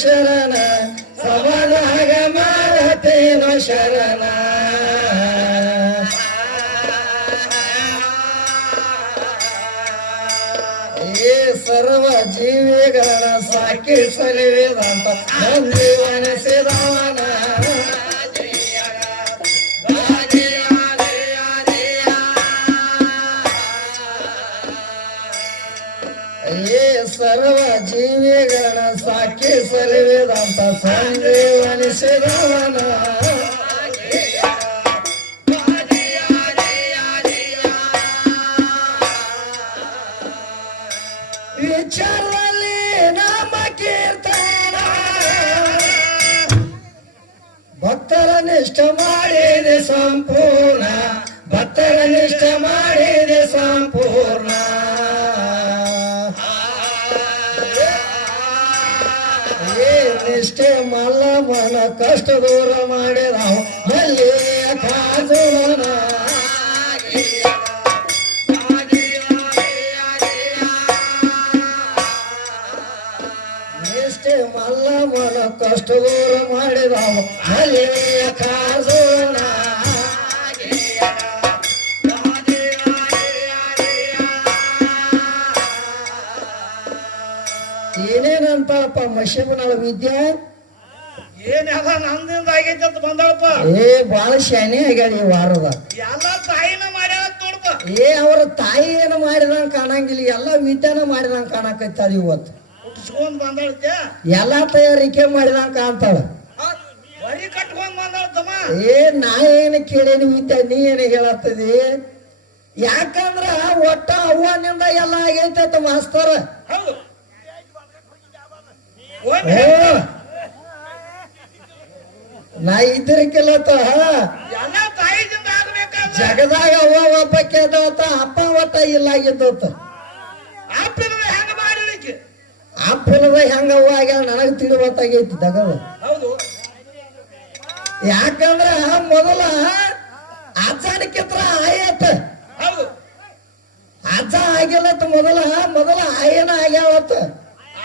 ಶರಣ ಸಬಲಾಗ ಮಾಡತೇನೋ ಶರಣ ಏ ಸರ್ವ ಜೀವಿಗಳ ಸಾಕಿ ಸಲಿವಿದಂತ ನಂದಿವನಿಸಿದವನ ಸರ್ವ ಜೀವಿಗಳ ಸಾಕಿ ಸಲಿವಿದಂತ ಸಂಜೀವನಿಸಿದವನ ವಿಚಾರದಲ್ಲಿ ನಮ್ಮ ಕೀರ್ತನ ಭಕ್ತರ ನಿಷ್ಠ ಮಾಡಿದೆ ಸಂಪೂರ್ಣ ಭಕ್ತರ ನಿಷ್ಠ ಮಾಡಿದೆ ಸಂಪೂರ್ಣ ನಿಷ್ಠೆ ಮಲ್ಲ ಮನ ಕಷ್ಟ ದೂರ ಮಾಡಿದ ಮಲ್ಲಿಯ ಕಾಜುವನ ನಿಷ್ಠೆ ಮಲ್ಲ ಮನ ಕಷ್ಟ ದೂರ ಮಾಡಿದ ಮಲ್ಲಿಯ ಕಾಜುವನ ಏನೇನಂತಪ್ಪ ಮಶಿಬನಾಳ ವಿದ್ಯೆ ಏನೆಲ್ಲ ನಂದಿಂದ ಆಗೈತೆ ಅಂತ ಬಂದಳಪ್ಪ. ಏ ಬಾಳ ಶಾನೆ ಆಗ್ಯಾಳ ಈ ವಾರದ. ಎಲ್ಲ ತಾಯಿನ ಮಾಡ್ಯಾಳ ನೋಡಪ್ಪ. ಏ ಅವ್ರ ತಾಯಿ ಏನು ಮಾಡಿದಂಗ ಕಾಣಂಗಿಲ್ಲ, ಎಲ್ಲ ವಿದ್ಯಾನ ಮಾಡಿದಂಗ ಕಾಣಕೈತಾಳ ಇವತ್ತು. ಉಟ್ಸ್ಕೊಂಡ್ ಬಂದಳತೆ ಎಲ್ಲಾ ತಯಾರಿಕೆ ಮಾಡಿದಂಗ ಕಾಣ್ತಾಳ. ವರಿ ಕಟ್ಕೊಂಡ್ ಬಂದಳತಮ್ಮ. ಏ ನಾ ಏನು ಕೇಳೇನಿ ವಿದ್ಯಾ, ನೀ ಏನು ಹೇಳತ್ತದಿ? ಯಾಕಂದ್ರ ಒಟ್ಟ ಅವ್ವನಿಂದ ಎಲ್ಲ ಆಗೈತ ಮಾಸ್ತರ. ಹೌದು ನಾ ಇದ್ರಕ್ಕೆಲ್ಲತ್ತ ಎಲ್ಲ ತಾಯಿದಿಂದ ಆಗ್ಬೇಕಾದ ಜಗದಾಗ ಅವ್ವ ಒಬ್ಬಕ್ಕೆ ಅದಾವತ್ತ, ಅಪ್ಪ ಒಟ್ಟ ಇಲ್ಲ ಆಗಿದ್ದತ್ತ. ಅಪ್ಪನದ ಹೆಂಗ ಮಾಡಿಲಿಕ್ಕೆ ಅಪ್ಪನದ ಹೆಂಗ ಅವ್ವ ಆಗ್ಯಾಳ ನನಗ್ ತಿಳಿವತ್ತಾಗೈತಿ ತಗದ. ಹೌದು ಯಾಕಂದ್ರ ಮೊದಲ ಅಜ್ಜನಕ್ಕಿತ್ರ ಆಯತ್ತ. ಹೌದು ಅಜ್ಜ ಆಗಿಲ್ಲತ್ತ, ಮೊದಲ ಆಯನ ಆಗ್ಯಾವತ್ತ.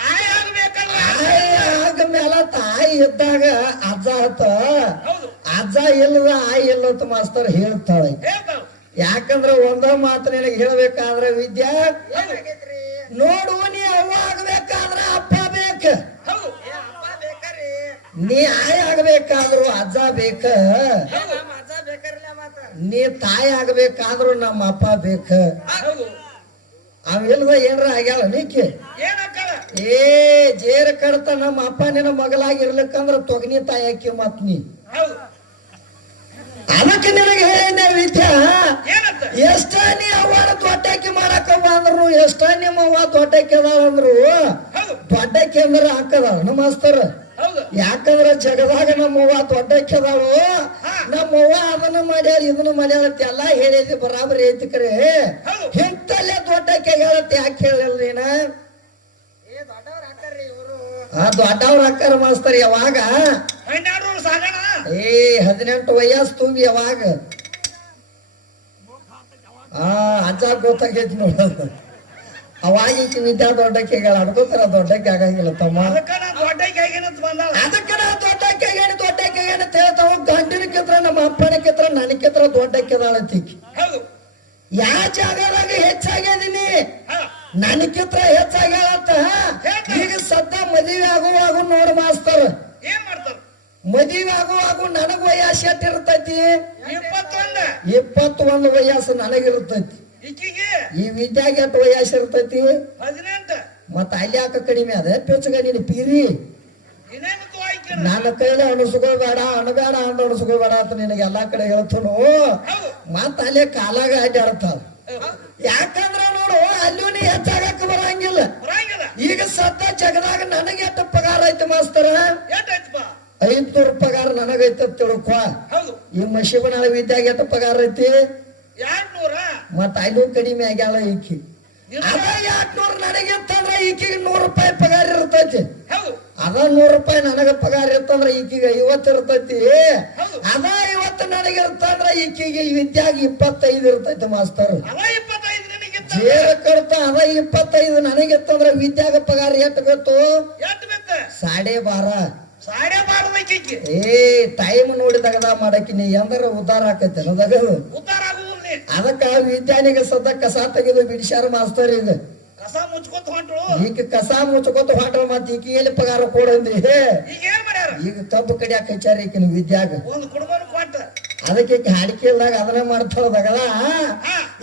ಆಯ ಆಗ್ಬೇಕಲ್ಲ. ಆಯ ಆದ್ಮೇಲೆ ತಾಯಿ ಇದ್ದಾಗ ಅಜ್ಜ ಆತ. ಹೌದು ಅಜ್ಜ ಇಲ್ಲದ ಆಯಿ ಇಲ್ಲತ್ತ ಮಾಸ್ತರ್ ಹೇಳ್ತಾಳ. ಹೇಳ್ತಾಳ. ಯಾಕಂದ್ರ ಒಂದ ಮಾತು ನಿನಗೆ ಹೇಳ್ಬೇಕಾದ್ರ ವಿದ್ಯಾ, ನೋಡು ನೀ ಅವ್ವ ಆಗ್ಬೇಕಾದ್ರ ಅಪ್ಪ ಬೇಕ. ಹೌದು ನೀ ಆಯ ಆಗ್ಬೇಕಾದ್ರು ಅಜ್ಜ ಬೇಕ. ನೀ ತಾಯಿ ಆಗ್ಬೇಕಾದ್ರು ನಮ್ಮ ಅಪ್ಪ ಬೇಕ. ಹೌದು ಅವಿಲ್ದ ಏನ್ರ ಆಗ್ಯಾವ ನೀಕಿ ಏನಕ್ಕಲ್ಲ. ಏ ಜೇರ ಕಡ್ತ ನಮ್ಮ ಅಪ್ಪ ನಿನ್ನ ಮಗಳಾಗಿರ್ಲಿಕ್ಕಂದ್ರ ತೊಗನಿ ತಾಯಿ ಹಾಕಿ ಮತ್ ನೀ. ಹೌದು ಅದಕ್ಕೆ ನಿನಗೆ ಹೇಳಿದ್ದೆ ವಿದ್ಯಾ, ಏನಂತ ಎಷ್ಟ ನೀ ಅವ್ವನ ದೊಡ್ಡಕ್ಕೆ ಮಾಡಕವ್ವ ಅಂದ್ರು, ಎಷ್ಟ ನಿಮ್ಮ ಅವ್ವ ದೊಡ್ಡಕ್ಕೆ ಅದಾಳ ಅಂದ್ರು, ಹೌದು ದೊಡ್ಡಕ್ಕೆ ಅಂದ್ರ ಹಾಕದಾಳ ನಮ್ಮ ಮಾಸ್ತರ. ಹೌದು ಯಾಕಂದ್ರ ಜಗದಾಗ ನಮ್ಮವ್ವ ದೊಡ್ಡಕ್ಕೆ ಅದಾಳು, ನಮ್ಮವ್ವ ಅದನ್ನ ಮಾಡ್ಯಾಳ ಇದನ್ನ ಮಾಡ್ಯಾಳ ಎಲ್ಲ ಹೇಳಿದ್ವಿ ಬರಾಬರಿ ಐತಿ. ಕರೆ ಹೌದು ಇಂತಲ್ಲೇ ದೊಡ್ಡಕ್ಕೆ ಹೇಳತ್ತೆ ಯಾಕೆ ಹೇಳಿಲ್ಲ ನೀನ? ದೊಡ್ಡವ್ರ ಅಕ್ಕಾರ ಮಾಸ್ತರ್. ಯಾವಾಗ 12 ವರ್ಷ ಆಗಣ. 18 ವಯಸ್ಸು ತುಂಬಿ ಯಾವಾಗ ಅಜ್ಜ ಗೊತ್ತಾಗೈತಿ ನೋಡ. ಅವಾಗ ಈಕಿ ವಿದ್ಯಾ ದೊಡ್ಡಕ್ಕೆ ಹೇಳ ಅಡ್ಕೋತಾರ, ದೊಡ್ಡಕ್ಕೆ ಆಗಂಗಿಲ್ಲ ತಮ್ಮ. ಅದಕ್ಕ ನಾ ದೊಡ್ಡಕ್ಕೆ ಆಗಿನಂತ ಬಂದಾಳ. ಅದಕ್ಕ ನಾ ದೊಡ್ಡಕ್ಕೆ ಹೇಳಿ ಹೇಳ್ತಾವ. ಗಂಡನಕ್ಕಿತ್ರ ನಮ್ಮ ಅಪ್ಪನಕ್ಕಿತ್ರ ನನಕ್ಕಿತ್ರ ದೊಡ್ಡಕ್ಕೆ ಅದಾಳತ್ತೀಕಿ. ಹೌದು ಯಾವ ಜಾಗದಾಗ ಹೆಚ್ಚಾಗ್ಯದೀನಿ, ಹಾ ನನಕ್ಕಿತ್ರ ಹೆಚ್ಚಾಗ್ಯಾಳತ್ತ. ಈಗ ಸದ್ದ ಮದುವೆ ಆಗುವಾಗ ನೋಡ್ ಮಾಸ್ತರ್ ಏನ್ ಮಾಡ್ತಾರ? ಮದುವೆ ಆಗುವಾಗ ನನಗ ವಯಸ್ಸು ಎಷ್ಟ್ ಇರ್ತೈತಿ? 21. 21 ವಯಸ್ಸು ನನಗಿರ್ತೈತಿ. ಈಕಿಗೆ ಈ ವಿದ್ಯಾಗ ಎಷ್ಟು ವಯಸ್ಸು ಇರ್ತೈತಿ? 18. ಮತ್ತ ಅಲ್ಲಿ ಯಾಕ ಕಡಿಮೆ ಅದ ಪೆಚ್ಚಗ ನೀನು ಪೀರಿ? ಇನ್ನೇನು ಆಯ್ಕೆ ನನ್ನ ಕೈಲಿ ಅಣಸ್ಕೋಬೇಡ ಅಣಬೇಡ ಅಂದ ಅಣಸ್ಕೋಬೇಡ ಅಂತ ನಿನಗೆ ಎಲ್ಲಾ ಕಡೆ ಹೇಳ್ತನು. ಹೌದು ಮತ್ತ ಅಲ್ಲೇ ಕಾಲಾಗ ಅಡ್ಡಾಡ್ತಾವ. ಹೌದು. ಯಾಕಂದ್ರ ನೋಡು ಅಲ್ಲೂ ನೀ ಹೆಚ್ಚಾಗಕ್ಕ ಬರಂಗಿಲ್ಲ. ಬರಂಗಿಲ್ಲ. ಈಗ ಸದ್ದ ಜಗದಾಗ ನನಗೆ ಎಷ್ಟು ಪಗಾರ ಐತಿ ಮಾಸ್ತರ? ಎಷ್ಟಾಯ್ತಪ್ಪ? 500 ಪಗಾರ ನನಗೈತ ತಿಳ್ಕೊ. ಹೌದು. ಈ ಮಶಿಬನಾಳ ವಿದ್ಯಾಗ ಎಷ್ಟು ಪಗಾರ ಐತಿ? 200. ಮತ್ತ ಅಲ್ಲೂ ಕಡಿಮೆ ಆಗ್ಯಾಳ ಈಕಿ. ಅದ 200 ನನಗಿತ್ತಂದ್ರ ಈಕಿಗೆ 100 ರೂಪಾಯಿ ಪಗಾರ ಇರ್ತೈತಿ. ಹೌದು. ಅದ 100 ರೂಪಾಯಿ ನನಗ ಪಗಾರ ಇರ್ತಂದ್ರ ಈಕಿಗೆ 50 ಇರ್ತೈತಿ. ಹೌದು. ಅದ 50 ನನಗಿರ್ತಂದ್ರ ಈಕಿಗೆ ಈ ವಿದ್ಯಾಗ 25 ಇರ್ತೈತಿ ಮಾಸ್ತರ್. ಅವ 25 ನಿನಗಿತ್ತ. ಜೇರ ಕಡ್ತ ಅದ 25 ನನಗಿತ್ತಂದ್ರ ವಿದ್ಯಾಗ ಪಗಾರ ಎಷ್ಟು ಗೊತ್ತು? ಎಷ್ಟು ಬೇಕ? 12.5. 12.5 ಏ ಟೈಮ್ ನೋಡಿ ತಗದ ಮಾಡಕಿ ನೀ ಎಂದ್ರ ಉದ್ದಾರ ಆಕೈತೆ ಅನ್ನೋದಾಗ ಉದ್ದಾರ ಆಗುವುದಿಲ್ಲ. ಅದಕ್ಕ ವಿದ್ಯಾನಿಗೆ ಸದ್ದ ಕಸ ತೆಗೆದು ಬಿಡಿಸ್ಯಾರ ಮಾಸ್ತರ್. ಈಗ ಕಸ ಮುಚ್ಕೋತ ಹೊಂಟ್ರು. ಈಗ ಕಸ ಮುಚ್ಕೋತ ಹೊಂಟ್ರ ಮತ್ತ ಈಕಿ ಎಲ್ಲಿ ಪಗಾರ ಕೊಡಂದ್ರಿ? ಈಗ ಏನ್ ಮಾಡ್ಯಾರ? ಈಗ ಕಬ್ಬು ಕಡಿಯಾಕ ಹಚ್ಚಾರ ಈಕಿನ ವಿದ್ಯಾಗ. ಒಂದು ಕುಡುಂಬನ ಕೊಟ್ಟ. ಅದಕ್ಕೆ ಹಾಡಿಕೆ ಇಲ್ದಾಗ ಅದನ್ನ ಮಾಡ್ತಾಳದಾಗದ. ಹಾ.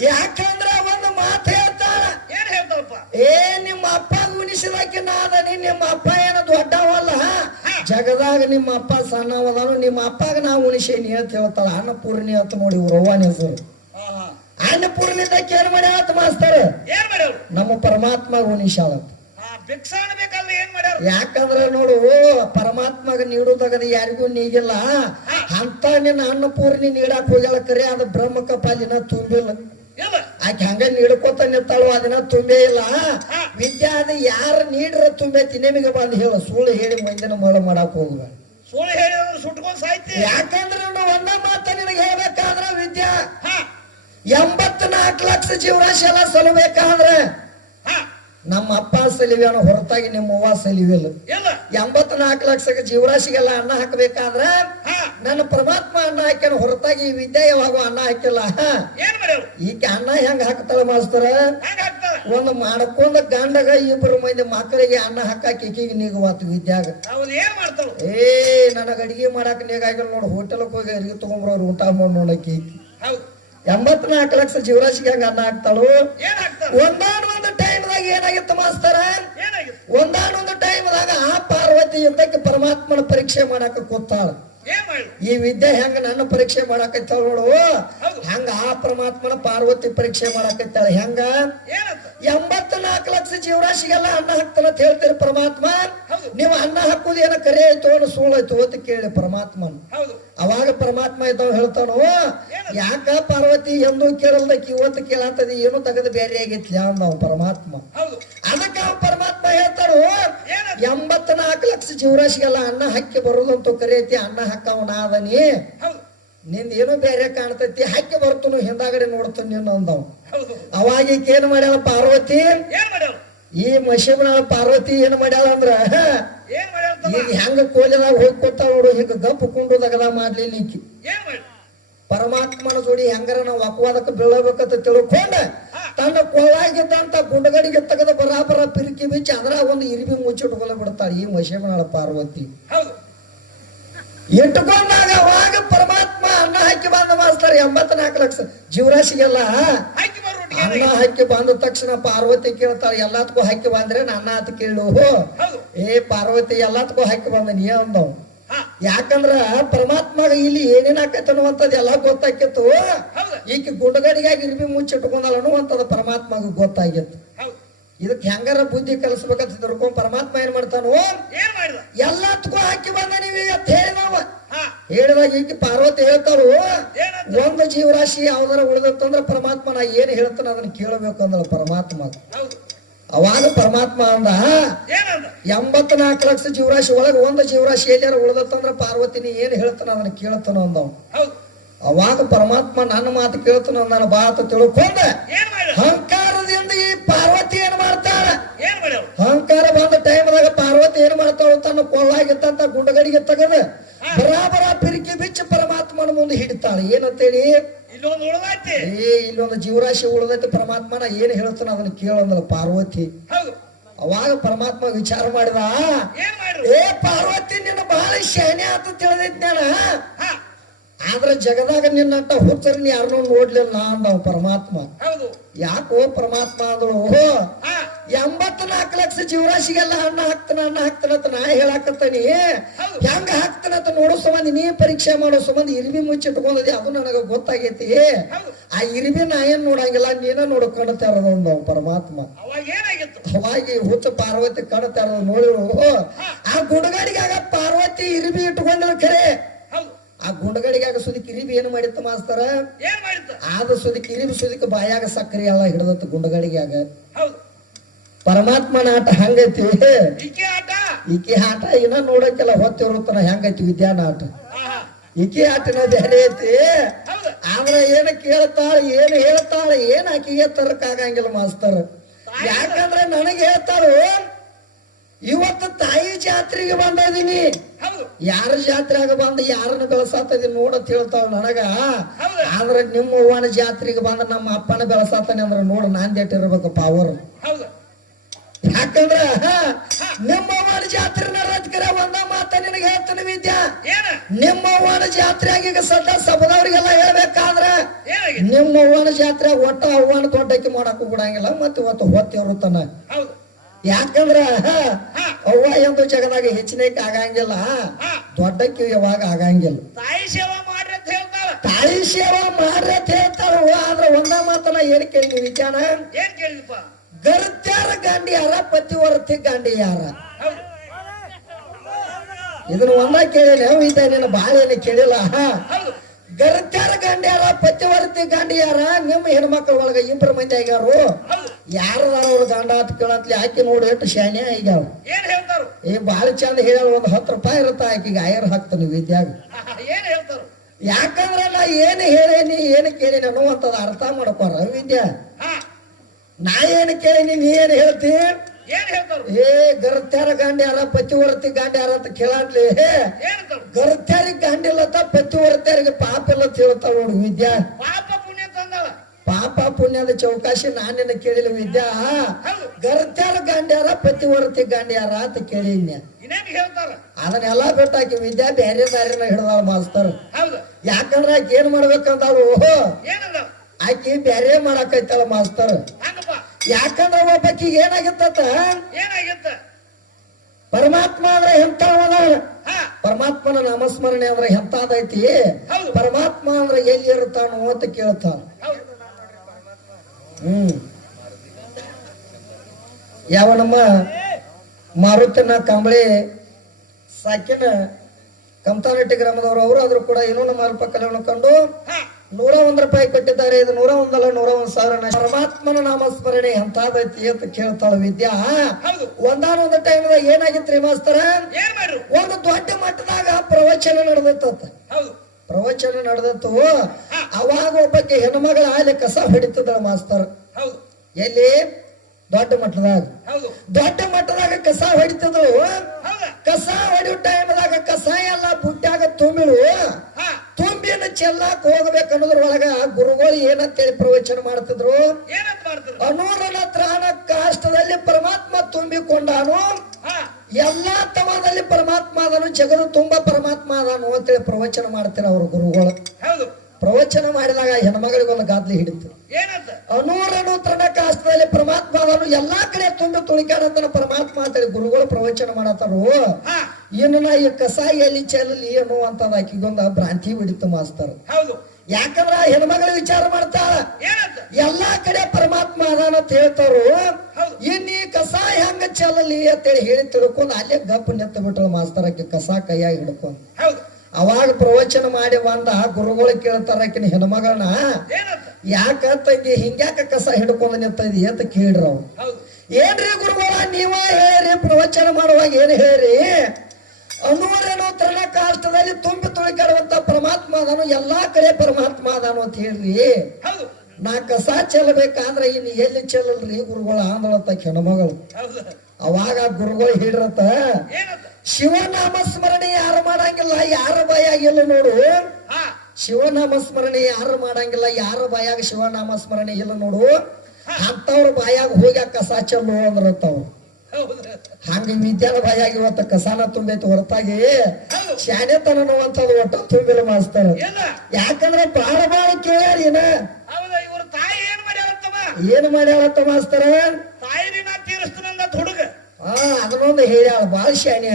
ಯಾಕಂದ್ರ ಒಂದು ಮಾತು ಹೇಳ್ತಾಳ. ಏನ್ ಹೇಳ್ತಾರಪ್ಪ? ಏ ನಿಮ್ಮ ಅಪ್ಪ ಉಣಿಸಿದಾಕಿನ ಅದನಿ, ನಿಮ್ಮ ಅಪ್ಪ ಏನು ದೊಡ್ಡವಲ್ಲ, ಜಗದಾಗ ನಿಮ್ಮ ಅಪ್ಪ ಸಣ್ಣವದಾನು, ನಿಮ್ಮ ಅಪ್ಪಗ ನಾವು ಉಣಿಸೇನಿ ಅಂತ ಹೇಳ್ತಾಳ. ಅನ್ನಪೂರ್ಣಿ ಅಂತ ನೋಡಿ ಅವ್ರವ್ವನ ಹೆಸರು. ಅನ್ನಪೂರ್ಣಿದಕ್ಕೆ ಏನ್ ಮಾಡ್ಯಾಳ ಮಾಸ್ತರ? ಏನ್ ಮಾಡ್ಯಾರ? ನಮ್ಮ ಪರಮಾತ್ಮ ಉಣಿಸಾಳ. ಭಿಕ್ಷಾನ ಬೇಕಾದ್ರೆ ಏನ್ ಮಾಡ್ಯಾರ? ಯಾಕಂದ್ರ ನೋಡು ಪರಮಾತ್ಮಗ ನೀಡುದಾಗದ ಯಾರಿಗೂ ನೀಗಿಲ್ಲ. ಅಂತ ನಿನ್ನ ಅನ್ನಪೂರ್ಣಿ ನೀಡಾಕ್ ಹೋಗ್ಯಾಳ. ಕರೆ ಅದ ಬ್ರಹ್ಮ ಕಪಾಲಿನ ತುಂಬಿಲ್ಲ. ಇಲ್ಲ. ಆಕೆ ಹಂಗ ನೀಡ್ಕೋತ ನಿಂತಾಳು, ಅದನ್ನ ತುಂಬೇ ಇಲ್ಲ. ವಿದ್ಯಾ ಅದ ಯಾರು ನೀಡ್ರ ತುಂಬೈತಿ ನಿಮಗೆ ಬಂದು ಹೇಳ. ಸುಳ್ಳು ಹೇಳಿ ಮಂದಿನ ಮಳ ಮಾಡಕ್ ಹೋಗ್ಬೇಡ. ಸುಳ್ಳು ಹೇಳಿದ್ರೆ ಸುಟ್ಕೊಂಡ್ ಸಾಯ್ತಿ. ಯಾಕಂದ್ರ ಒಂದ ಮಾತ ನಿನಗೆ ಹೇಳ್ಬೇಕಾದ್ರ ವಿದ್ಯಾ 84 ಲಕ್ಷ ಜೀವರಾಶಿ ಎಲ್ಲ ಸಲಬೇಕಾದ್ರೆ ನಮ್ಮ ಅಪ್ಪ ಸಲಿವ್ಯಾನ ಹೊರತಾಗಿ ನಿಮ್ಮ ಅವ್ವ ಸಲಿವಿಲ್ಲ. 84 ಲಕ್ಷ ಜೀವರಾಶಿಗೆಲ್ಲ ಅನ್ನ ಹಾಕಬೇಕಾದ್ರ ನನ್ನ ಪರಮಾತ್ಮ ಅನ್ನ ಹಾಕ್ಯಾನ ಹೊರತಾಗಿ ಈ ವಿದ್ಯೆ ಯಾವಾಗ ಅನ್ನ ಹಾಕಿಲ್ಲ. ಈಕೆ ಅನ್ನ ಹೆಂಗ ಹಾಕ್ತಾಳ ಮಾಸ್ತರ? ಒಂದು ಮಾಡ್ಕೊಂಡ ಗಂಡಗ 2 ಮಂದಿ ಮಕ್ಕಳಿಗೆ ಅನ್ನ ಹಾಕಾಕಿ ಈಕಿಗೆ ನೀಗುವಾತು ವಿದ್ಯಾಗ. ಏ ನನಗ ಅಡಿಗೆ ಮಾಡಾಕ ನೀಗಾಗಿಲ್ಲ ನೋಡು. ಹೋಟೆಲ್ಗೆ ಹೋಗಿ ಅಡಿಗೆ ತಗೊಂಡ್ಬರೋರು ಊಟ ಮಾಡಿ ನೋಡಕ್ಕೆ. 84 ಲಕ್ಷ ಜೀವರಾಶಿಗೆ ಹಂಗ ಅನ್ನ ಹಾಕ್ತಾಳು. ಒಂದಾನೊಂದು ಟೈಮ್ದಾಗ ಏನಾಗಿತ್ತು ಮಾಸ್ತರ? ಒಂದಾನೊಂದು ಟೈಮ್ದಾಗ ಆ ಪಾರ್ವತಿ ಯುದ್ಧಕ್ಕೆ ಪರಮಾತ್ಮನ ಪರೀಕ್ಷೆ ಮಾಡಾಕ ಕೂತಾಳ. ಈ ವಿದ್ಯೆ ಹೆಂಗ ನನ್ನ ಪರೀಕ್ಷೆ ಮಾಡಾಕತ್ತಾಳ ನೋಡು, ಹಂಗ ಆ ಪರಮಾತ್ಮನ ಪಾರ್ವತಿ ಪರೀಕ್ಷೆ ಮಾಡಾಕತ್ತಾಳ. ಹೆಂಗ? 84 ಲಕ್ಷ ಜೀವರಾಶಿಗೆಲ್ಲ ಅನ್ನ ಹಾಕ್ತಾನ ಅಂತ ಹೇಳ್ತೀರಿ ಪರಮಾತ್ಮ. ನೀವು ಅನ್ನ ಹಾಕುದು ಏನೋ ಕರೆ ಆಯ್ತು ಅನ್ನೋ ಸುಳ್ಳು ಆಯ್ತು ಅಂತ ಕೇಳಿ ಪರಮಾತ್ಮನ್. ಅವಾಗ ಪರಮಾತ್ಮ ಇದ್ದಾವ ಹೇಳ್ತಾನು, ಯಾಕ ಪಾರ್ವತಿ ಎಂದು ಕೇಳಲ್ದಕ್ಕೆ ಇವತ್ತು ಕೇಳತ್ತದ ಏನು ತೆಗೆದು ಬೇರೆ ಆಗೈತಿ ಅಂದವ ಪರಮಾತ್ಮ. ಅದಕ್ಕ ಪರಮಾತ್ಮ ಹೇಳ್ತಾನು, 84 ಲಕ್ಷ ಜೀವರಾಶಿಗೆಲ್ಲ ಅನ್ನ ಹಾಕಿ ಬರುದಂತೂ ಕರೆಯತಿ. ಅನ್ನ ಹಾಕವನಾದನಿ, ನಿಂದ ಏನೋ ಬೇರೆ ಕಾಣ್ತೈತಿ, ಹಾಕಿ ಬರ್ತನು ಹಿಂದಾಗಡೆ ನೋಡ್ತಾನ ನೀನು ಅಂದವ. ಅವಾಗ ಏನ್ ಮಾಡ್ಯಾಳ ಪಾರ್ವತಿ? ಈ ಮಶಿಬನಾಳ ಪಾರ್ವತಿ ಏನ್ ಮಾಡ್ಯಾಳ ಅಂದ್ರ, ಈಗ ಹೆಂಗ ಕೋಲಿದಾಗ ಹೋಗಿ ಕೊಟ್ಟಾಳ ನೋಡು, ಹಿಂಗ ಗಪ್ಪು ಕುಂಡು ದಗದ ಮಾಡ್ಲಿಲ್ಲ ಈಕಿ. ಪರಮಾತ್ಮನ ಜೋಡಿ ಹೆಂಗಾರ ನಾವು ಅಪವಾದಕ್ಕೆ ಬೀಳಬೇಕಂತ ತಿಳ್ಕೊಂಡ ತನ್ನ ಕೊಳ್ಳಾಗಿದ್ದಂತ ಗುಂಡಗಡಿಗೆ ತೆಗೆದ ಬರಾಬರ ಪಿರಿಕಿ ಬಿಚ್ಚಿ ಅದ್ರ ಒಂದು ಇರಿಬಿ ಮುಚ್ಚಿಟ್ಕೊಂಡ ಬಿಡ್ತಾಳೆ ಈ ಮಶಿಬನಾಳ ಪಾರ್ವತಿ. ಇಟ್ಕೊಂಡಾಗ ಅವಾಗ ಪರಮಾತ್ಮ ಅನ್ನ ಹಾಕಿ ಬಂದ ಮಾಸ್ತಾರೆ 84 ಲಕ್ಷ ಜೀವರಾಶಿಗೆಲ್ಲ ಅನ್ನ ಹಾಕಿ ಬಂದ ತಕ್ಷಣ ಪಾರ್ವತಿ ಕೇಳ್ತಾಳೆ, ಎಲ್ಲದಕ್ಕೂ ಹಾಕಿ ಬಂದ್ರೆ ನನ್ನ ಆತ ಕೇಳು. ಏ ಪಾರ್ವತಿ ಎಲ್ಲದಕ್ಕೂ ಹಾಕಿ ಬಂದ ನೀ ಅಂದವ್. ಯಾಕಂದ್ರ ಪರಮಾತ್ಮಗ ಇಲ್ಲಿ ಏನೇನ್ ಆಕೈತೆ ಅನ್ನುವಂಥದ್ದು ಎಲ್ಲ ಗೊತ್ತಾಕಿತ್ತು. ಈಕೆ ಗುಂಡಗಡಿಗಾಗಿ ಇರ್ಬಿ ಮುಚ್ಚಿಟ್ಕೊಂಡಲ್ಲ ಅನ್ನುವಂಥದ್ದು ಪರಮಾತ್ಮಗ ಗೊತ್ತಾಗಿತ್ತು. ಇದಕ್ಕೆ ಹೆಂಗಾರ ಬುದ್ಧಿ ಕಲಿಸ್ಬೇಕಂತ ತಿಳ್ಕೊಂಡ್ ಪರಮಾತ್ಮ ಏನ್ ಮಾಡ್ತಾನು, ಎಲ್ಲದಕ್ಕೂ ಹಾಕಿ ಬಂದ ನೀವಿ ಅಂತ ಹೇಳಿದವ. ಹೇಳಿದಾಗ ಈಕೆ ಪಾರ್ವತಿ ಹೇಳ್ತಾಳು, ಒಂದು ಜೀವರಾಶಿ ಯಾವ್ದಾರ ಉಳಿದತ್ತಂದ್ರ ಪರಮಾತ್ಮ ನಾ ಏನ್ ಹೇಳ್ತಾನ ಅದನ್ನ ಕೇಳಬೇಕು ಅಂದ್ರ ಪರಮಾತ್ಮ. ಅವಾಗ ಪರಮಾತ್ಮ ಅಂದ, 84 ಲಕ್ಷ ಜೀವರಾಶಿ ಒಳಗ ಒಂದು ಜೀವರಾಶಿ ಎಲ್ಲಾರ ಉಳಿದತ್ತಂದ್ರ ಪಾರ್ವತಿ ನೀ ಏನ್ ಹೇಳ್ತಾನ ಅದನ್ನ ಕೇಳ್ತಾನ ಅಂದವ್. ಅವಾಗ ಪರಮಾತ್ಮ ನನ್ನ ಮಾತು ಕೇಳ್ತಾನ ಅಂದಾನ ಬಾ ಅಂತ ತಿಳ್ಕೊಂಡ ಅಹಂಕಾರದಿಂದ ಈ ಪಾರ್ವತಿ ಏನ್ ಮಾಡ್ತಾಳ, ಅಹಂಕಾರ ಬಂದ ಟೈಮ್ದಾಗ ಪಾರ್ವತಿ ಏನ್ ಮಾಡ್ತಾಳು, ತನ್ನ ಕೊಳ್ಳಾಗಿತ್ತಂತ ಗುಂಡಗಡಿಗೆ ತೆಗೆದ ಬರಾಬರ ಪಿರಿಕಿ ಬಿಚ್ಚಿ ಪರಮಾತ್ಮನ ಮುಂದೆ ಹಿಡಿತಾಳೆ. ಏನಂತೇಳಿ, ಇಲ್ಲೊಂದು ಜೀವರಾಶಿ ಉಳಿದೈತಿ, ಪರಮಾತ್ಮನ ಏನ್ ಹೇಳ್ತಾನ ಅದನ್ನ ಕೇಳಂದಲ್ಲ ಪಾರ್ವತಿ. ಅವಾಗ ಪರಮಾತ್ಮ ವಿಚಾರ ಮಾಡಿದ, ಏನ್ ಮಾಡ್ರು? ಏ ಪಾರ್ವತಿ ನಿನ್ನ ಬಹಳ ಶಾನೆ ಆತ ತಿಳಿದಿದ್ನಾನ, ಹಾ, ಆದ್ರೆ ಜಗದಾಗ ನಿನ್ನಂತ ಹುಚ್ಚರನ್ನ ಯಾರನ್ನೂ ನೋಡ್ಲಿಲ್ಲ ಅಂದವ ಪರಮಾತ್ಮ. ಹೌದು. ಯಾಕೋ ಪರಮಾತ್ಮ ಅಂದಳು, ಹಾ, 84 ಲಕ್ಷ ಜೀವರಾಶಿಗೆಲ್ಲ ಅನ್ನ ಹಾಕ್ತಾನಂತ ನಾ ಹೇಳಾಕತ್ತೀನಿ, ಹೌದು. ಹೆಂಗ ಹಾಕ್ತಾನಂತ ನೋಡೋ ಸಂಬಂಧ ನೀ ಪರೀಕ್ಷೆ ಮಾಡೋ ಸಂಬಂಧ ಇರ್ಬಿ ಮುಚ್ಚಿಟ್ಕೊಂಡಿ, ಅದು ನನಗ ಗೊತ್ತಾಗೈತಿ. ಹೌದು. ಆ ಇರ್ಬಿ ನಾ ಏನ್ ನೋಡಂಗಿಲ್ಲ, ನೀನ ನೋಡ್ಕೊಳ್ತಾ ಇರೋದು ಪರಮಾತ್ಮ. ಅವಾಗ ಏನಾಗಿತ್ತು? ಅವಾಗಿ ಹುಚ್ಚ ಪಾರ್ವತಿ ಕಾಣ್ತಾ ಇರೋದು ನೋಡಿರು. ಆ ಗುಂಡಗಾಡಿಗಾಗ ಪಾರ್ವತಿ ಇರ್ಬಿ ಇಟ್ಕೊಂಡ್ರು ಖರೆ, ಹೌದು. ಆ ಗುಂಡಗಡಿಗಾಗ ಸುದಿಕ್ ಇರಿಬಿ ಏನು ಮಾಡಿತ್ತ ಮಾಸ್ತರ, ಏನ್ ಮಾಡಿತ್ತು? ಆದ ಸುದಿಕ್ ಇರಿಬಿ ಸುದಿಕ್ ಬಾಯಾಗ ಸಕ್ಕರೆ ಎಲ್ಲ ಹಿಡ್ದತ್ತ ಗುಂಡಗಡಿಗ್ಯಾಗ. ಹೌದು. ಪರಮಾತ್ಮನ ಆಟ ಹಂಗೈತಿ, ಈಕೆ ಆಟ. ಈಕೆ ಆಟ ಇನ್ನ ನೋಡಕ್ಕೆಲ್ಲ ಹೊತ್ತಿರುತ್ತಾನ ಹೆಂಗೈತಿ ವಿದ್ಯಾನ ಆಟ. ಆಹಾ, ಈಕೆ ಆಟನ ಬೇರೆ ಐತಿ. ಹೌದು. ಆದ್ರೆ ಏನ ಕೇಳ್ತಾಳ, ಏನ್ ಹೇಳ್ತಾಳ, ಏನ್ ಆಕಿಗೆ ತರಕ್ ಆಗಂಗಿಲ್ಲ ಮಾಸ್ತರ್. ಯಾಕಂದ್ರೆ ನನಗೆ ಹೇಳ್ತಾಳು, ಇವತ್ತು ತಾಯಿ ಜಾತ್ರೆಗೆ ಬಂದಿದೀನಿ, ಹೌದು. ಯಾರ ಜಾತ್ರೆಯಾಗ ಬಂದು ಯಾರನ್ನ ಬೆಳಸಾತದೀನಿ ನೋಡತ್ ಹೇಳ್ತಾವ ನನಗ. ಹೌದು. ಆದ್ರೆ ನಿಮ್ಮ ಅವ್ವನ ಜಾತ್ರೆಗೆ ಬಂದ ನಮ್ಮ ಅಪ್ಪನ ಬೆಳಸಾತಾನೆ ಅಂದ್ರೆ ನೋಡು ನಾಂದೇಟಿರ್ಬೇಕು ಪವರ್. ಹೌದು. ಯಾಕಂದ್ರ ನಿಮ್ಮ ಅವ್ವನ ಜಾತ್ರೆ ನಡೆದಕ್ಕಿರ ಒಂದ ಮಾತ ನಿನಗೆ ಹೇಳ್ತಾನೆ ವಿದ್ಯಾ, ಏನ? ನಿಮ್ಮ ಅವ್ವನ ಜಾತ್ರೆಯಾಗ ಈಗ ಸದ್ದ ಸಭದವ್ರಿಗೆಲ್ಲ ಹೇಳ್ಬೇಕಾದ್ರ, ಏನಾಗಿತ್ತು? ನಿಮ್ಮ ಅವ್ವನ ಜಾತ್ರೆ ಒಟ್ಟ ಅವ್ವನ ದೊಡ್ಡಕ್ಕೆ ಮಾಡಕ್ ಬಿಡಂಗಿಲ್ಲ, ಮತ್ತೆ ಇವತ್ತು ಹೊತ್ತಿರುತ್ತಾನ. ಹೌದು. ಯಾಕಂದ್ರ ಅವ್ವ ಎಂದು ಜಗದಾಗ ಹೆಚ್ಚಿನಕ್ಕೆ ಆಗಂಗಿಲ್ಲ, ಹಾ, ದೊಡ್ಡಕ್ಕೆ ಯಾವಾಗ ಆಗಂಗಿಲ್ಲ. ತಾಯಿ ಸೇವಾ ಮಾಡ್ರಿ ಅಂತ ಹೇಳ್ತಾಳ. ತಾಯಿ ಸೇವಾ ಮಾಡ್ರಿ ಅಂತ ಹೇಳ್ತಾರ. ಆದ್ರ ಒಂದ ಮಾತನ ಏನ್ ಕೇಳಿ ವಿಚಾರ, ಏನ್ ಕೇಳಿದಪ್ಪ? ಗರ್ತ್ಯಾರ ಗಾಂಡಿ ಯಾರ, ಪತಿವರ್ತಿ ಗಾಂಡಿ ಯಾರ? ಹೌದು. ಇದನ್ನ ಒಂದ ಕೇಳಿನ ವಿದ್ಯಾ, ನೀನು ಬಾಳ ಏನು ಕೇಳಿಲ್ಲ. ಹೌದು. ಗರ್ತ್ಯಾರ ಗಾಂಡಿ ಯಾರ, ಪತಿವರ್ತಿ ಗಾಂಡಿ ಯಾರ? ನಿಮ್ಮ ಹೆಣ್ಮಕ್ಳ ಒಳಗ 2 ಮಂದಿ ಆಗ್ಯಾರು. ಹೌದು. ಯಾರದಾರ ಅವ್ರ ಗಂಡ ಅಂತ ಕೇಳತ್ಲಿ, ಆಕಿ ನೋಡಿ ಎಷ್ಟು ಶಾನೆ ಆಗ್ಯಾವ. ಏನ್ ಹೇಳ್ತಾರು? ಏ ಬಾಳ ಚಂದ ಹೇಳ, ಒಂದ್ 10 ರೂಪಾಯಿ ಇರುತ್ತ ಆಕಿಗೆ ಆಯರ್ ಹಾಕ್ತಾನೆ ವಿದ್ಯಾಗ. ಆಹಾ, ಏನ್ ಹೇಳ್ತಾರು? ಯಾಕಂದ್ರ ನಾ ಏನು ಹೇಳೇನಿ ಏನು ಕೇಳಿನಿ ಅನ್ನುವಂಥದ್ದು ಅರ್ಥ ಮಾಡ್ಕೋರ ವಿದ್ಯಾ. ಹಾ, ನಾ ಏನು ಕೇಳಿನಿ ನೀ ಏನು ಹೇಳ್ತಿ? ಏನ್ ಹೇಳ್ತಾರು? ಏ ಗರ್ತ್ಯಾರ ಗಾಂಡಿ ಯಾರ, ಪತಿವರ್ತಿ ಗಾಂಡಿ ಯಾರ ಅಂತ ಕೇಳಾಡ್ಲಿ. ಏನಂತಾರು? ಗರ್ತ್ಯಾರಿಗೆ ಗಾಂಡಿ ಇಲ್ಲತ್ತ, ಪತಿವರ್ತ್ಯಾರಿಗೆ ಪಾಪ ಇಲ್ಲ ಅಂತ ಹೇಳ್ತಾವ ನೋಡು ವಿದ್ಯಾ. ಪಾಪ ಪುಣ್ಯ ತಂದಳ. ಪಾಪ ಪುಣ್ಯದ ಚೌಕಾಶಿ ನಾನೇನ ಕೇಳಿಲ್ಲ ವಿದ್ಯಾ. ಹೌದು. ಗರ್ತ್ಯಾರ ಗಾಂಡಿ ಯಾರ, ಪತಿವರ್ತಿ ಗಾಂಡಿ ಯಾರ ಅಂತ ಕೇಳಿದ್ಯ. ಇನ್ನೇನ್ ಹೇಳ್ತಾರ? ಅದನ್ನೆಲ್ಲ ಬಿಟ್ಟಾಕಿ ವಿದ್ಯಾ ಬೇರೆ ದಾರಿನ ಹಿಡ್ದಾಳ ಮಾಸ್ತರ್. ಹೌದು. ಯಾಕಂದ್ರ ಆಕಿ ಏನ್ ಮಾಡ್ಬೇಕಂತಾಳು, ಏನಂದ? ಆಕಿ ಬ್ಯಾರೆ ಮಾಡಾಕೈತಳ ಮಾಸ್ತರ್. ಹಂಗಪ್ಪ. ಯಾಕಂದ್ರ ಒಬ್ಬಾಕಿಗೆ ಏನಾಗಿತ್ತ, ಏನಾಗಿತ್ತ? ಪರಮಾತ್ಮ ಅಂದ್ರೆ ಎಂತವನ, ಹಾ, ಪರಮಾತ್ಮನ ನಾಮಸ್ಮರಣೆ ಅಂದ್ರೆ ಎಂತಾದೈತಿ, ಹೌದು. ಪರಮಾತ್ಮ ಅಂದ್ರೆ ಎಲ್ಲಿ ಇರ್ತಾನೋ ಅಂತ ಕೇಳ್ತಾಳ. ಹೌದು. ಯಾವ ನಮ್ಮ ಮಾರುತಿನ ಕಂಬಳಿ ಸಾಕಿನ ಕಮತಾನಟ್ಟಿ ಗ್ರಾಮದವರು, ಅವರು ಆದ್ರೂ ಕೂಡ ಏನೋ ನಮ್ಮ ಅಲ್ಪ ಕಲೆಯನ್ನು ಕಂಡು ಹಾ, 101 ರೂಪಾಯಿ ಕೊಟ್ಟಿದ್ದಾರೆ. ಇದು 101 ಅಲ್ಲ 101,000. ಪರಮಾತ್ಮನ ನಾಮಸ್ಮರಣೆ ಎಂತಾದೈತಿ ಅಂತ ಕೇಳ್ತಾಳ ವಿದ್ಯಾ. ಹೌದು. ಒಂದಾನೊಂದು ಟೈಮ್ದಾಗ ಏನಾಗಿತ್ರಿ ಮಾಸ್ತರ, ಏನ್ ಮಾಡ್ರು? ಒಂದು ದೊಡ್ಡ ಮಟ್ಟದಾಗ ಪ್ರವಚನ ನಡೆದತ್ತ. ಹೌದು. ಪ್ರವಚನ ನಡೆದತ್ತು. ಅವಾಗ ಒಬ್ಬಕ್ಕೆ ಹೆಣ್ಮಗಳ ಆಲೆ ಕಸ ಹೊಡಿತದ ಮಾಸ್ತರ್. ಹೌದು. ಎಲ್ಲಿ? ದೊಡ್ಡ ಮಟ್ಟದಾಗ. ಹೌದು. ದೊಡ್ಡ ಮಟ್ಟದಾಗ ಕಸ ಹೊಡಿತದ್ರು. ಹೌದಾ? ಕಸ ಹೊಡಿಯೋ ಟೈಮ್ದಾಗ ಕಸ ಎಲ್ಲ ಬುಟ್ಟ್ಯಾಗ ತುಂಬಿಳು. ಹಾ, ತುಂಬಿನ ಚೆಲ್ಲಾಕ್ ಹೋಗ್ಬೇಕನ್ನೋದ್ರೊಳಗ ಗುರುಗಳು ಏನಂತೇಳಿ ಪ್ರವಚನ ಮಾಡ್ತಿದ್ರು, ಏನಂತ ಮಾಡ್ತಾರೆ? ಅನೂರನ ತ್ರಾಣ ಕಾಷ್ಟದಲ್ಲಿ ಪರಮಾತ್ಮ ತುಂಬಿಕೊಂಡಾನು, ಹಾ, ಎಲ್ಲಾ ತಮದಲ್ಲಿ ಪರಮಾತ್ಮ ಅದನು, ಜಗದು ತುಂಬಾ ಪರಮಾತ್ಮ ಅದನು ಅಂತೇಳಿ ಪ್ರವಚನ ಮಾಡ್ತಾರೆ ಅವರು ಗುರುಗಳು. ಹೌದು. ಪ್ರವಚನ ಮಾಡಿದಾಗ ಹೆಣ್ಮಗಳಿಗೊಂದು ಗಾದ್ಲಿ ಹಿಡಿತು. ಏನಂತ? ಅನೂರನು ತೃಣ ಕಾಷ್ಟದಲ್ಲಿ ಪರಮಾತ್ಮ ಅದನು, ಎಲ್ಲಾ ಕಡೆ ತುಂಬಿ ತುಳಿಕಾಡತನ ಪರಮಾತ್ಮ ಅಂತೇಳಿ ಗುರುಗಳು ಪ್ರವಚನ ಮಾಡತಾರು. ಹಾ, ಇನ್ನು ನಾ ಈ ಕಸ ಎಲ್ಲಿ ಚೆಲ್ಲಲಿ ಅನ್ನುವಂಥದ್ದು ಆಕಿಗೊಂದು ಭ್ರಾಂತಿ ಬಿಡಿತು ಮಾಸ್ತರ್. ಹೌದು. ಯಾಕಂದ್ರ ಹೆಣ್ಮಗಳು ವಿಚಾರ ಮಾಡ್ತಾಳ, ಏನಂತ? ಎಲ್ಲಾ ಕಡೆ ಪರಮಾತ್ಮ ಅದಾನ ಅಂತ ಹೇಳ್ತಾರು. ಹೌದು. ಇನ್ನೀ ಕಸ ಹೆಂಗ ಚೆಲ್ಲಲಿ ಅಂತೇಳಿ ಹೇಳಿ ತಿಳ್ಕೊಂಡು ಅಲ್ಲೇ ಗಪ್ ನೆತ್ತ ಬಿಟ್ಟಳು ಮಾಸ್ತರ್. ಆಕಿ ಕಸ ಕೈಯಾಗಿ ಹಿಡ್ಕೊಂಡು ಹೌದು. ಅವಾಗ ಪ್ರವಚನ ಮಾಡಿ ಬಂದ ಗುರುಗಳು ಕೇಳ್ತಾರ ಆಕಿನ ಹೆಣ್ಮಗಳನ್ನ, ಏನಂತ? ಯಾಕ ತಂಗಿ ಹಿಂಗ್ಯಾಕ ಕಸ ಹಿಡ್ಕೊಂಡು ನಿಂತದಿ ಅಂತ ಕೇಳ್ರಿ ಅವ್ರು. ಹೌದು. ಏನ್ರಿ ಗುರುಗಳ ನೀವ ಹೇಳ್ರಿ, ಪ್ರವಚನ ಮಾಡುವಾಗ ಏನ್ ಹೇಳ್ರಿ, ಅನೂರೇನೋ ತೃಣ ಕಾಷ್ಟದಲ್ಲಿ ತುಂಬಿ ತುಳಿಕಾಡುವಂತ ಪರಮಾತ್ಮ ಅದಾನು, ಎಲ್ಲಾ ಕಡೆ ಪರಮಾತ್ಮ ಅದಾನು ಅಂತ ಹೇಳ್ರಿ. ಹೌದು. ನಾ ಕಸ ಚೆಲ್ಲಬೇಕಾದ್ರೆ ಇನ್ನು ಎಲ್ಲಿ ಚೆಲ್ಲಲ್ರಿ ಗುರುಗಳ ಆಂದಳತ್ತ ಹೆಣ್ಮಗಳು. ಹೌದು. ಅವಾಗ ಗುರುಗಳು ಹೇಳಿರತ್ತ, ಏನಂತ? ಶಿವನಾಮ ಸ್ಮರಣೆ ಯಾರು ಮಾಡಂಗಿಲ್ಲ, ಯಾರ ಬಾಯಾಗಿಲ್ಲ ನೋಡು. ಹಾ, ಶಿವನಾಮ ಸ್ಮರಣೆ ಯಾರು ಮಾಡಂಗಿಲ್ಲ, ಯಾರ ಬಾಯಾಗ ಶಿವನಾಮ ಸ್ಮರಣೆ ಇಲ್ಲ ನೋಡು, ಅಂತವ್ರ ಬಾಯಾಗ ಹೋಗಿ ಆ ಕಸ ಚೆಲ್ಲು ಅಂದ್ರತ್ತವ್ರು. ಹಂಗ ವಿದ್ಯಾನ ಬಾಯಾಗಿ ಇವತ್ತ ಕಸಾನ ತುಂಬೈತಿ ಹೊರತಾಗಿ ಶಾಣೆತನ ಅನ್ನುವಂಥದ್ದು ಒಟ್ಟ ತುಂಬಿಲ್ಲ ಮಾಸ್ತರ. ಯಾಕಂದ್ರೆ ಬಾಳ ಬಾಳ ಕೇಳ್ಯಾರ ಏನ್ ಮಾಡ್ಯಾಳತ್ತ ಮಾಸ್ತರ? ಅದನ್ನೊಂದು ಹೇಳ್ಯಾಳ ಬಾಳ ಶಾಣ್ಯ.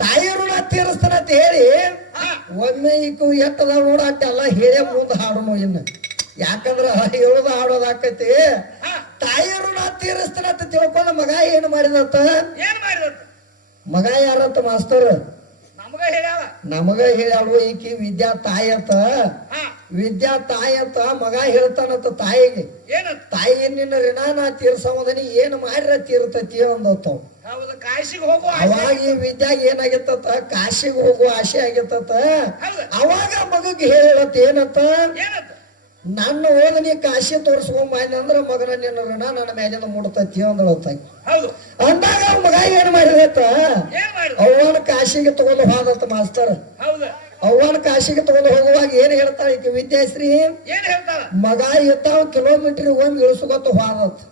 ತಾಯಿ ಋಣ ತೀರಿಸ್ತಾನಂತ ಹೇಳಿ ಒಮ್ಮೆ ಈಕು ಎಟ್ಟದ ನೋಡ ಅಟ್ಟೆಲ್ಲ ಹೇಳೇ ಮುಂದೆ ಹಾಡೋನು ಇನ್ನು. ಯಾಕಂದ್ರ ಹೇಳೋದು ಹಾಡೋದಾಕೈತಿ. ತಾಯಿ ಋಣ ತೀರಿಸ್ತಾನಂತ ತಿಳ್ಕೊಂಡ ಮಗ ಏನ್ ಮಾಡಿದತ್ತ? ಮಗ ಯಾರಂತ ಮಾಸ್ತರ್? ನಮಗ ಹೇಳ್ಯಾಳು ಈಕಿ ವಿದ್ಯಾ ತಾಯಿ ಅಂತ. ವಿದ್ಯಾ ತಾಯಿ ಅಂತ ಮಗ ಹೇಳ್ತಾನಂತ ತಾಯಿಗೆ. ತಾಯಿ ನಿನ್ನ ಋಣ ನಾ ತೀರ್ಸವದನಿ ಏನ್ ಮಾಡ್ರ ತೀರ್ತತಿ ಅಂದತ್ತಾವ. ಅವಾಗ ಈ ವಿದ್ಯಾಗ ಏನಾಗಿತ್ತ? ಕಾಶಿಗೆ ಹೋಗುವ ಆಸೆ ಆಗಿತ್ತ. ಅವಾಗ ಮಗಗೆ ಹೇಳತ್ ಏನಂತ? ನನ್ನ ಹೋದ ನೀ ಕಾಶಿ ತೋರ್ಸ್ಕೊಂಡ್ ಅಂದ್ರ ಮಗನ ನಿನ್ನ ಋಣ ನನ್ನ ಮೇಲಿಂದ ಮುಡ್ತತಿ ಅಂದಳತ್ತಾಗಿ. ಅಂದಾಗ ಮಗ ಏನ್ ಮಾಡಿದತ್ತ? ಅವನ ಕಾಶಿಗೆ ತಗೊಂಡು ಹೋದತ್ತ ಮಾಸ್ತರ್. ಅವನ ಕಾಶಿಗೆ ತಗೊಂಡು ಹೋಗುವಾಗ ಏನ್ ಹೇಳ್ತಾಳ ಈಕೆ ವಿದ್ಯಾಶ್ರೀ? ಮಗ ಇರ್ತಾವ ಕಿಲೋಮೀಟರ್ ಒಮ್ಮೆ ಇಳಿಸ್ಕೊತ ಹೋದತ್.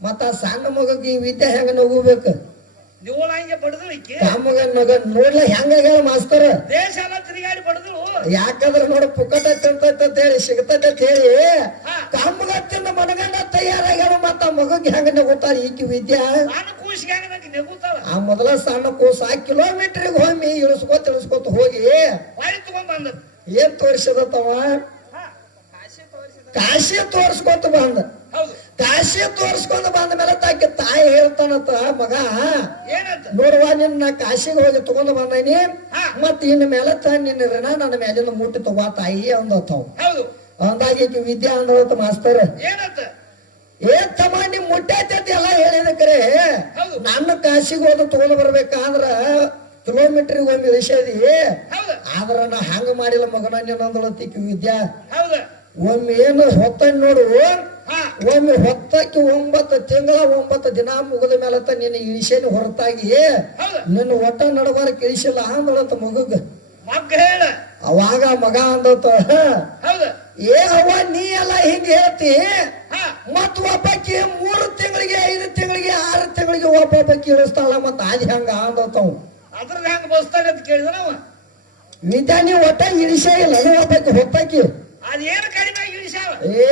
ಮತ್ತ ಸಣ್ಣ ಮಗಗೆ ಈ ವಿದ್ಯೆ ಹೆಂಗ ನಗೋಬೇಕು? ನೋಡ್ಲ ಹೆಂಗ ಮಾಸ್ತರ್? ಯಾಕಂದ್ರ ನೋಡ ಪುಕ್ಕಟ ತಿಂತೈತ ಹೇಳಿ ಸಿಗತೈತ ಹೇಳಿ ಕಮ್ಮಗತ್ತಿಂದ ಮನಗಂಡ ತಯಾರಾಗ್ಯಾವ. ಮತ್ತ ಮಗಗೆ ಹೆಂಗ ನಗುತ್ತಾರ ಈಕಿ ವಿದ್ಯಾ? ಆ ಮೊದಲ ಸಣ್ಣ ಕೂಸ ಕಿಲೋಮೀಟರ್ಗೆ ಒಮ್ಮೆ ಇಳಿಸ್ಕೊತ ಹೋಗಿ ಏನ್ ತೋರಿಸದತ್ತವ? ಕಾಶಿ ತೋರ್ಸ್ಕೊತ ಬಂದ. ಕಾಶಿ ತೋರ್ಸ್ಕೊಂಡ್ ಬಂದ ಮೇಲೆ ತಾಕಿ ತಾಯಿ ಹೇಳ್ತಾನತ್ತ ಮಗ ನೋಡುವ ನಿನ್ನ ಕಾಶಿಗೆ ಹೋಗಿ ತಗೊಂಡ್ ಬಂದೀನಿ. ಮತ್ ಇನ್ ಮೇಲೆ ನಿನ್ನ ಋಣ ನನ್ನ ಮೇಲಿಂದ ಮುಟ್ಟಿ ತಗೋ ತಾಯಿ ಅಂದತ್ತವ್. ಅಂದಾಗಿ ವಿದ್ಯಾ ಅಂದಳತ್ತ ಮಾಸ್ತರ್. ಏನ್ ತಮ್ಮ ನಿಮ್ ಮುಟ್ಟೈತಿ ಎಲ್ಲ ಹೇಳಿದ ಕರೆ ನನ್ನ ಕಾಶಿಗೆ ಹೋದ ತಗೊಂಡ್ ಬರ್ಬೇಕಾದ್ರ ಕಿಲೋಮೀಟರ್ ಒಮ್ಮೆ ಇಳಿಸದಿ. ಆದ್ರ ನಾ ಹಂಗ ಮಾಡಿಲ್ಲ ಮಗನ ನೀನ್ ಅಂದಳತ್ತಿ ವಿದ್ಯಾ. ಒಮ್ಮೆ ಏನು ಹೊತ್ತನ್ ನೋಡು, ಒಮ್ಮೆ ಹೊತ್ತಕ್ಕೆ 9 ತಿಂಗಳ 9 ದಿನ ಮುಗಿದ ಮೇಲೆ ನಿನ್ನ ಇಳಿಸೇನಿ ಹೊರತಾಗಿ ನಿನ್ನ ಒಟ್ಟ ನಡಬಾರಕ್ ಇಳಿಸಿಲ್ಲ ಅಂದಳತ್ತ ಮಗಗ. ಅವಾಗ ಮಗ ಅಂದತ್ತ ಏ ಅವ್ವ ನೀ ಎಲ್ಲ ಹಿಂಗ ಹೇಳ್ತಿ. ಮತ್ ಒಬ್ಬಕ್ಕೆ 3 ತಿಂಗಳಿಗೆ 5 ತಿಂಗಳಿಗೆ 6 ತಿಂಗಳಿಗೆ ಒಬ್ಬೊಬ್ಬಕ್ಕೆ ಇಳಿಸ್ತಾಳ. ಮತ್ತ ಅದ್ ಹೆಂಗ ಅಂದತ್ತವ್. ವಿದ್ಯಾ ನೀ ಒಟ್ಟ ಇಳಿಸೇ ಇಲ್ಲ ಒಬ್ಬಕ್ಕೆ ಹೊತ್ತಕ್ಕೆ. ಏ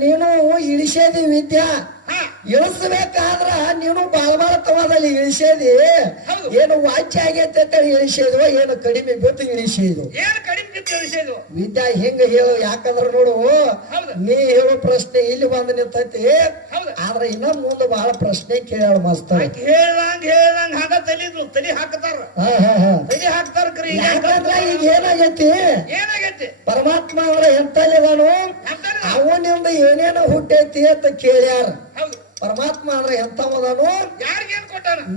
ನೀನು ಇಳಿಸೇದಿ ವಿದ್ಯಾ. ಇಳಿಸ್ಬೇಕಾದ್ರ ನೀನು ಬಾಳ ತವಾದಲ್ಲಿ ಇಳಿಸೇದಿ. ಏನು ವಾಚ್ಯ ಆಗೈತೆ ಅಂತ ಇಳಿಸೇದ್ವ ಏನು ಕಡಿಮೆ ಬಿತ್ತು ಇಳಿಸೇದು ವಿದ್ಯಾ ಹಿಂಗ ಹೇಳು. ಯಾಕಂದ್ರ ನೋಡು ನೀ ಹೇಳೋ ಪ್ರಶ್ನೆ ಇಲ್ಲಿ ಬಂದು ನಿಂತೈತಿ. ಆದ್ರ ಇನ್ನ ಮುಂದೆ ಬಹಳ ಪ್ರಶ್ನೆ ಕೇಳ ಮಾಸ್ತರ್. ಯಾಕಂದ್ರ ಈಗ ಏನಾಗೈತಿ? ಪರಮಾತ್ಮ ಅವರ ಎಂತಲ್ಲಿದಾನು ಅವನಿಂದ ಏನೇನು ಹುಟ್ಟೈತಿ ಅಂತ ಕೇಳ್ಯಾರ. ಪರಮಾತ್ಮ ಅಂದ್ರೆ ಎಂತವದಾನು?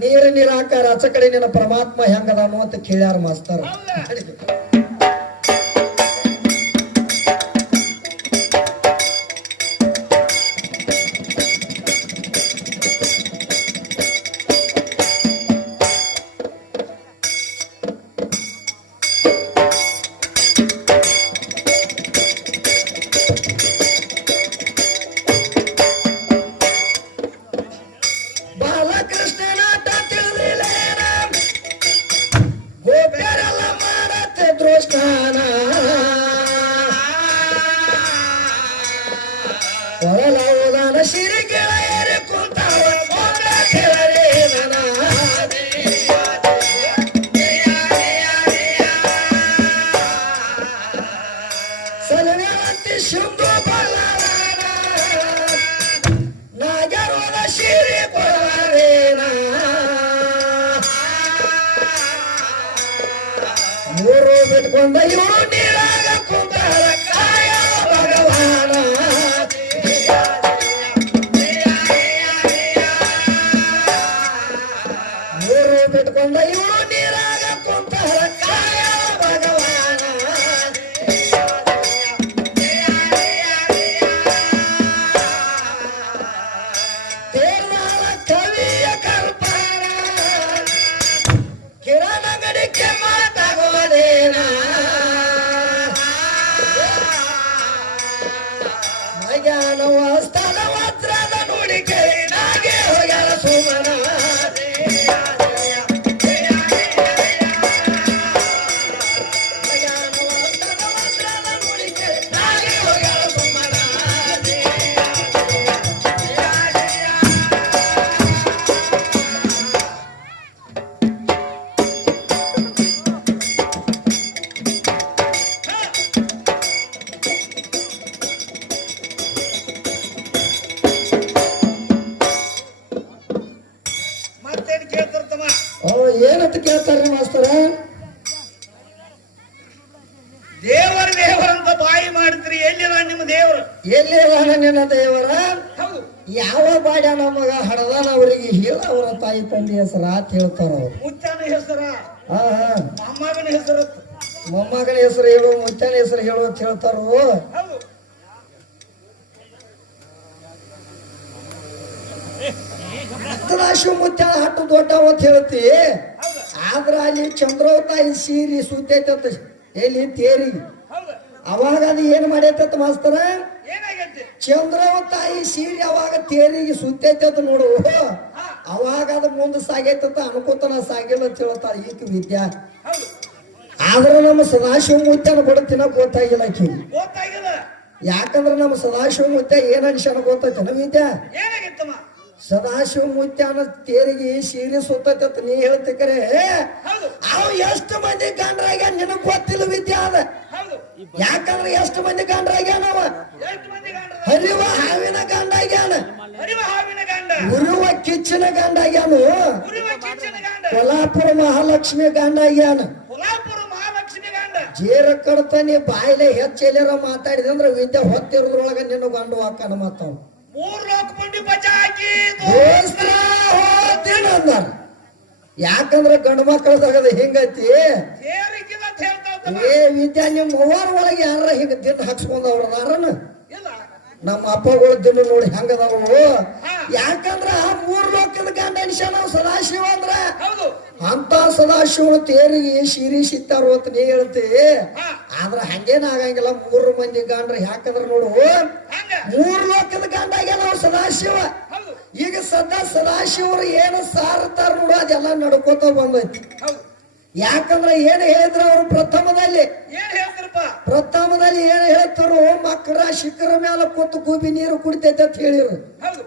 ನೀರು ನಿರಾಕಾರ ಆಚ ಕಡೆ ನಿನ್ನ ಪರಮಾತ್ಮ ಹೆಂಗದಾನು ಅಂತ ಕೇಳ್ಯಾರ ಮಾಸ್ತರ್. ಒಳಲೌದಾನ ಶಿರಿ ಗೆಳೆಯರು ಕುಂತಾವ ಸಲವ್ಯಾತಿ ಶುಂಭು ಬಲ್ಲಾರಾನ ನಾಗರೋದ ಶಿರಿ ಕೊಳರೇನ ಮೂರು ಬಿಟ್ಕೊಂಡ ಇವರು ನೀರಾಗ ಕುಂತಾರ ಕಾಯ ಭಗವಾನ. ಬಿಟ್ಕೊಂಡ ಇವರು ನೀರಾಗ ಕುಂತಾರ ಕಾಯ ಭಗವಾನ. ತೇರ್ವಾಳ ಕವಿಯ ಕಲ್ಪನ ಕಿರಣ ಗಡಿಕೆ ಮಾತಾಗೋದೇನ ದೇವ್ರ ಎಲ್ಲಿ ಅದಾನ ನಿನ್ನ ದೇವರ ಹೌದು ಯಾವ ಬಾಡ್ಯ ನಮಗ ಹಡದಾನ ಅವರಿಗೆ ಹೇಳ ಅವರ ತಾಯಿ ತಂದೆ ಹೆಸರ ಅಂತ ಹೇಳ್ತಾರ ಅವ್ರು. ಮುತ್ತಾನ ಹೆಸರ ಹಾ ಮೊಮ್ಮಗನ ಹೆಸರು ಮೊಮ್ಮಗನ ಹೆಸರು ಹೇಳು ಮುತ್ತನ ಹೆಸರು ಹೇಳು ಅಂತ ಹೇಳ್ತಾರ. ಹೌದು ಸದಾಶಿವ ಮುತ್ಯಾನ ಹಟ್ಟು ದೊಡ್ಡವ ಅಂತ ಹೇಳ್ತಿ. ಹೌದು ಆದ್ರ ಅಲ್ಲಿ ಚಂದ್ರವ ತಾಯಿ ಸೀರಿ ಸುತ್ತೈತಂತ ಎಲ್ಲಿ ತೇರಿಗೆ. ಹೌದು ಅವಾಗ ಅದು ಏನ್ ಮಾಡೈತಂತ ಮಾಸ್ತರ, ಏನಾಗೈತಿ ಚಂದ್ರವ ತಾಯಿ ಸೀರಿ ಅವಾಗ ತೇರಿಗೆ ಸುತ್ತೈತಂತ ನೋಡು. ಅವಾಗ ಅದು ಮುಂದೆ ಸಾಗೈತಂತ ಅನ್ಕೋತನ ಸಾಗಿಲ್ಲ ಅಂತ ಹೇಳ್ತಾರ ಈಕ ವಿದ್ಯಾ. ಹೌದು ಆದ್ರೆ ನಮ್ಮ ಸದಾಶಿವ ಮುತ್ಯಾನ ಕೂಡ ತಿನ್ನಕ್ ಗೊತ್ತಾಗಿಲ್ಲ ಆಕಿ. ಗೊತ್ತಾಗಿಲ್ಲ ಯಾಕಂದ್ರ ನಮ್ಮ ಸದಾಶಿವ ಮುತ್ಯ ಏನ್ ಅನ್ಶನ ಗೊತ್ತೈತನ ವಿದ್ಯಾ. ಏನಾಗಿತ್ತಮ್ಮ ಸದಾಶಿವ ಮುತ್ಯಾನ ತೇರಿಗೆ ಸೀರೆ ಸುತ್ತೈತಂತ ನೀ ಹೇಳ್ತಿಕರೆ ಹೌದು ಅವ ಎಷ್ಟು ಮಂದಿ ಗಂಡ್ರಾಗ್ಯಾನ ನಿನಗ್ ಗೊತ್ತಿಲ್ಲ ವಿದ್ಯಾ ಅದ. ಹೌದು ಯಾಕಂದ್ರೆ ಎಷ್ಟು ಮಂದಿ ಗಂಡ್ರಾಗ್ಯಾನ ಅವ. ಎಷ್ಟು ಮಂದಿ ಗಂಡ ಹರಿವ ಹಾವಿನ ಗಂಡಾಗ್ಯಾನ, ಹರಿವ ಹಾವಿನ ಗಂಡ ಉರುವ ಕಿಚ್ಚಿನ ಗಂಡಾಗ್ಯಾನು, ಉರಿವ ಕಿಚ್ಚನ ಗಂಡ ಕೊಲ್ಲಾಪುರ ಮಹಾಲಕ್ಷ್ಮಿ ಗಂಡಾಗ್ಯಾನ. ಕೊಲ್ಲಾಪುರ ಮಹಾಲಕ್ಷ್ಮಿ ಗಂಡ ಜೇರ ಕಡ್ತಾನಿ ಬಾಯಿಲೆ ಹೆಚ್ಚೆಲ್ಲಾರ ಮಾತಾಡಿದೆ ಅಂದ್ರೆ ವಿದ್ಯೆ ಹೊತ್ತಿರೋದ್ರೊಳಗ ನಿನ್ನ ಗಂಡು ಹಾಕನ ಮಾತಾವ 3 ಲೋಕ ಪುಂಡಿ ಬಚ್ಚ ಹಾಕಿ ದೋಸ್ತ್ರ ಹೋಗ್ತೀನಿ ಅಂದಾರ. ಯಾಕಂದ್ರ ಗಂಡು ಮಕ್ಕಳದಾಗದ ಹಿಂಗೈತಿ. ಸೇರಿಕಿಲ್ಲ ಅಂತ ಹೇಳ್ತಾವ ಏ ವಿದ್ಯಾ ನಿಮ್ ಮೂವಾರ ಒಳಗೆ ಯಾರ ಹಿಂಗ ದಿನ ಹಾಕ್ಸ್ಕೊಂಡವ್ರದಾರನ. ಇಲ್ಲ ನಮ್ಮ ಅಪ್ಪಗಳು ದಿನ ನೋಡಿ ಹೆಂಗದಾವು. ಯಾಕಂದ್ರ 3 ಲೋಕದ ಗಂಡ ಅನಿಶ ನಾವು ಸದಾಶಿವ ಅಂದ್ರ ಹೌದು ಅಂತ ಸದಾಶಿವನ ತೇರಿಗೆ ಶಿರಿ ಸಿತ್ತಾರು ಅಂತ ನೀ ಹೇಳ್ತಿ. ಆದ್ರ ಹಂಗೇನ ಆಗಂಗಿಲ್ಲ 3 ಮಂದಿ ಗಂಡ್ರ. ಯಾಕಂದ್ರ ನೋಡು ಹಂಗ 3 ಲೋಕದ ಗಂಡಾಗೆ ನಾವು ಸದಾಶಿವ. ಹೌದು ಈಗ ಸದಾಶಿವರು ಏನು ಸಾರ್ತಾರ ನೋಡು ಅದೆಲ್ಲ ನಡ್ಕೋತ ಬಂದೈತಿ. ಹೌದು ಯಾಕಂದ್ರೆ ಏನ್ ಹೇಳಿದ್ರ ಅವ್ರು ಪ್ರಥಮದಲ್ಲಿ ಏನ್ ಹೇಳ್ತಾರಪ್ಪ ಏನ್ ಹೇಳ್ತಾರು, ಮಕ್ಕಳ ಶಿಖರ ಮೇಲೆ ಕೂತು ಗುಬಿ ನೀರು ಕುಡಿತೈತೆ ಅಂತ ಹೇಳಿರು. ಹೌದು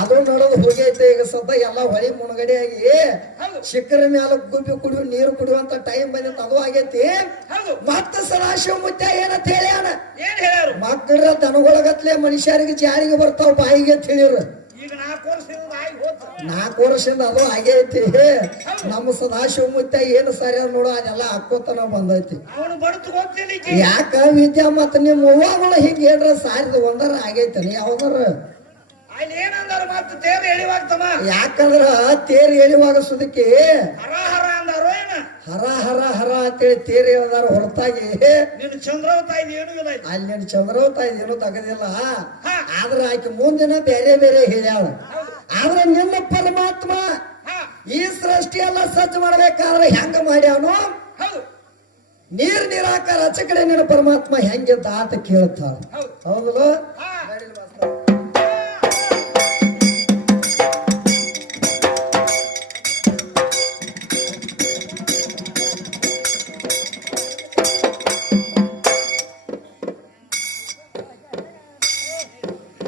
ಅದು ನಡೆದು ಹೋಗೈತೆ. ಈಗ ಸದ್ದ ಎಲ್ಲ ಹೊಳಿ ಮುಣಗಡೆ ಆಗಿ ಹೌದು ಶಿಖರ ಮೇಲೆ ಗುಬ್ಬಿ ಕುಡಿಯೋ ನೀರು ಕುಡಿಯುವಂತ ಟೈಮ್ ಬಂದಿತ್ತು. ಅದು ಆಗೈತಿ. ಹೌದು ಮತ್ತ ಸದಾಶಿವ ಮುತ್ಯ ಏನಂತ ಹೇಳ್ಯಾನ, ಏನ್ ಹೇಳ್ಯಾರು ಮಕ್ಕಳ ದನಗೊಳಗತ್ಲೆ ಮನುಷ್ಯರಿಗೆ ಜಾರಿಗೆ ಬರ್ತಾವ ಬಾಯಿಗೆ ಅಂತ ಹೇಳಿರು. ಈಗ 4 ವರ್ಷದಿಂದ ಆಗಿ ಹೋತ 4 ವರ್ಷದಿಂದ ಅದು ಆಗೈತಿ. ನಮ್ಮ ಸದಾಶಿವ ಮುತ್ಯ ಏನು ಸರಿ ಅದ ನೋಡು ಅದೆಲ್ಲ ಹಾಕೋತನ ಬಂದೈತಿ. ಅವನು ಬಡ್ತು ಹೋಗ್ತೀನಿ ಯಾಕ ವಿದ್ಯಾ ಮತ್ತ ನಿಮ್ ಅವ್ವಾಗಳು ಹಿಂಗ ಹೇಳ್ರ ಸಾರಿದ ಒಂದರ ಆಗೈತನ ಯಾವ್ದಾರ. ಅಲ್ಲಿ ಏನಂದಾರ ಮತ್ತೆ ತೇರು ಎಳಿವಾಗ್ತಮ್ಮ. ಯಾಕಂದ್ರ ತೇರ್ ಎಳಿವಾಗ ಸುದಕ್ಕೆ ಹರ ಹರ ಅಂದಾರೋ ಏನ ಹರ ಹರ ಹರ ಅಂತೇಳಿ ತೇರ್ ಹೇಳ್ದಾರ ಹೊರತಾಗಿ ನೀನು ಚಂದ್ರಾವತ ಇದು ಏನೂ ಇಲ್ಲ ಇಲ್ಲಿ. ಅಲ್ಲಿ ನೀನು ಚಂದ್ರವತ ಇದೇನು ತಗದಿಲ್ಲ. ಆದ್ರ ಆಕೆ ಮುಂದಿನ ಬೇರೆ ಬೇರೆ ಹೇಳ್ಯಾಳ. ಆದ್ರೆ ನಿನ್ನ ಪರಮಾತ್ಮ ಈ ಸೃಷ್ಟಿ ಎಲ್ಲ ಸಜ್ಜು ಮಾಡ್ಬೇಕಾದ್ರೆ ಹೆಂಗ ಮಾಡ್ಯಾನು, ಹೌದು ನೀರ್ ನಿರಾಕಾರ ಆಚೆ ಕಡೆ ನಿನ್ನ ಪರಮಾತ್ಮ ಹೆಂಗಿದ್ದ ಅಂತ ಕೇಳ್ತಾಳ. ಹೌದು ಹೌದಲ್ಲ.